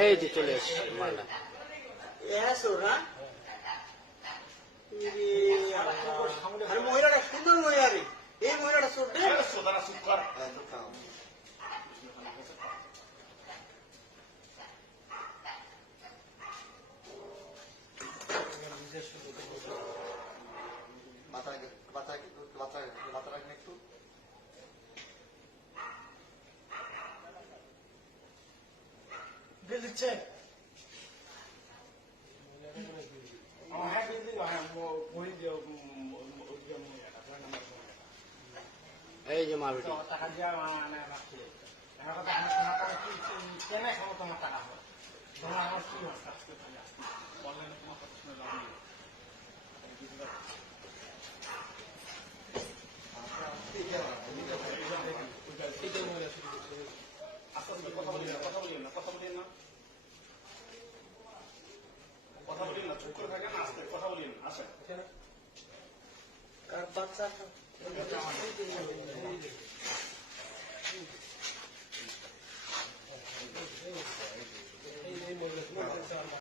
এই যে চলে এসছে মালটা। আরে মহিলাটা সুন্দর মহিলা রে, এই মহিলাটা চলবে একটু দিচ্ছে এই যে মালটি টাকা দিয়ে রাখছে কেনে খাবো তোমার টাকা হবে তোমার আমার কি অনলাইনে তোমার কথা বলি না কথা বলি না কথা বলি না কথা বলি না চুপ করে থাকেন আসতে কথা বলি না আসেন বাচ্চা